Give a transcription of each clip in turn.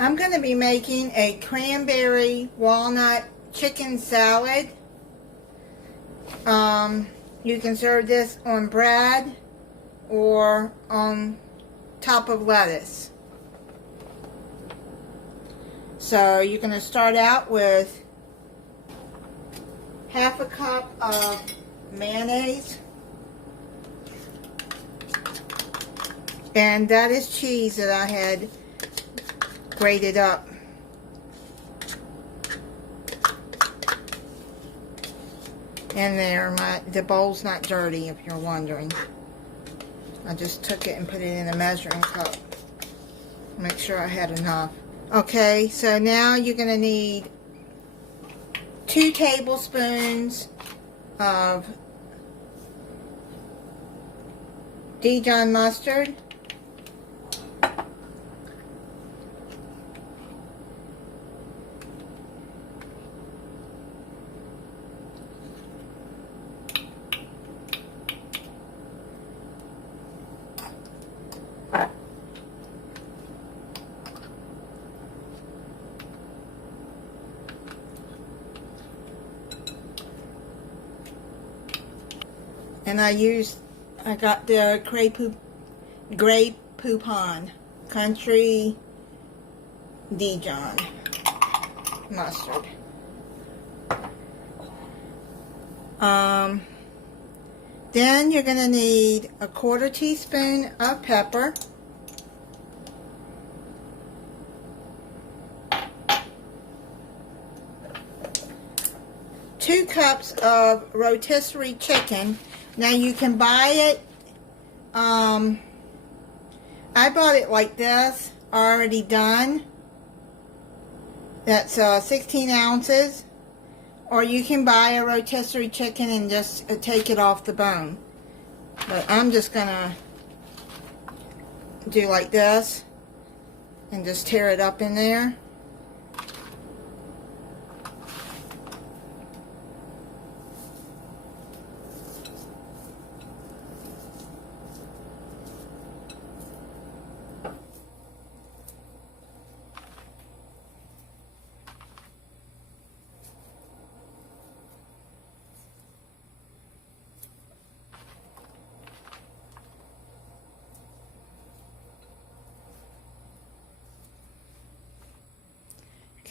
I'm going to be making a cranberry walnut chicken salad. You can serve this on bread or on top of lettuce. So you're going to start out with half a cup of mayonnaise. And that is cheese that I had grated up. And there, the bowl's not dirty, if you're wondering. I just took it and put it in a measuring cup. Make sure I had enough. Okay, so now you're going to need 2 tablespoons of Dijon mustard. And I got the Grey Poupon Country Dijon mustard. Then you're going to need a 1/4 teaspoon of pepper. Two cups of rotisserie chicken. Now you can buy it, I bought it like this, already done. That's 16 ounces. Or you can buy a rotisserie chicken and just take it off the bone. But I'm just going to do like this and just tear it up in there.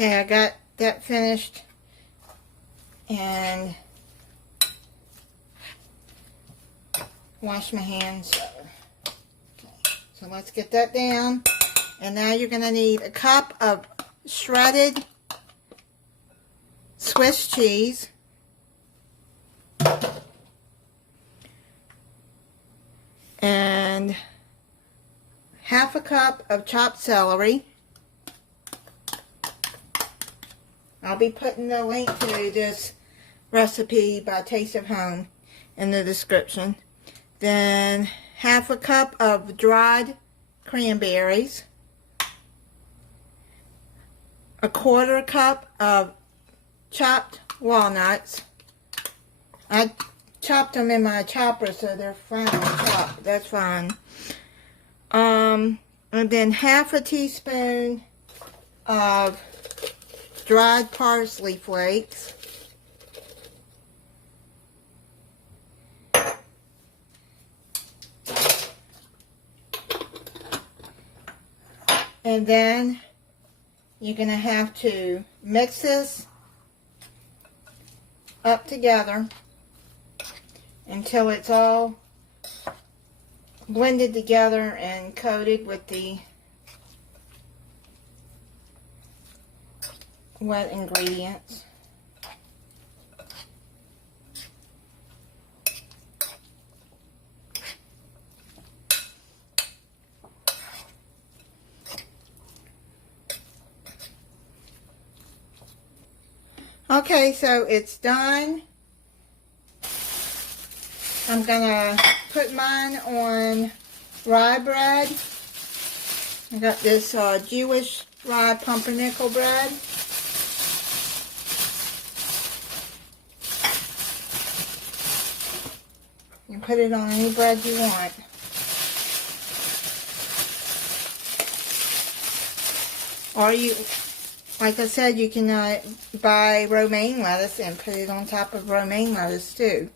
Okay, I got that finished, and wash my hands. Okay, so let's get that down. And now you're going to need a cup of shredded Swiss cheese. And half a cup of chopped celery. I'll be putting the link to this recipe by Taste of Home in the description. Then half a cup of dried cranberries. A 1/4 cup of chopped walnuts. I chopped them in my chopper so they're finely chopped. That's fine. And then half a teaspoon of dried parsley flakes. And then you're going to have to mix this up together until it's all blended together and coated with the wet ingredients. Okay, so it's done. I'm gonna put mine on rye bread. I got this Jewish rye pumpernickel bread. You can put it on any bread you want. Or you, like I said, you can buy romaine lettuce and put it on top of romaine lettuce too.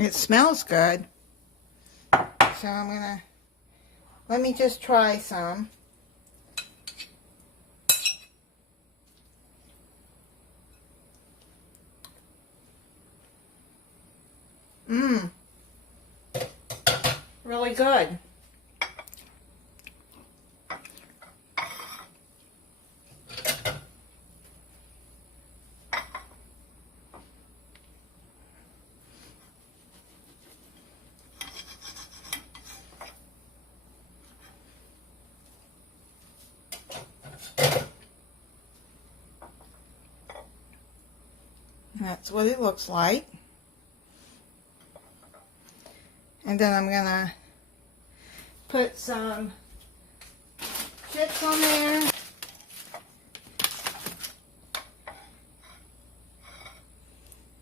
It smells good. So I'm gonna, let me just try some. Mmm. Really good. That's what it looks like. And then I'm gonna put some chips on there.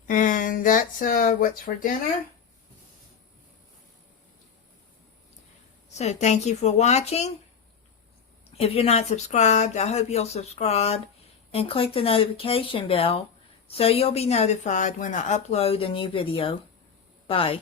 And that's what's for dinner. So thank you for watching. If you're not subscribed, I hope you'll subscribe and click the notification bell so you'll be notified when I upload a new video. Bye.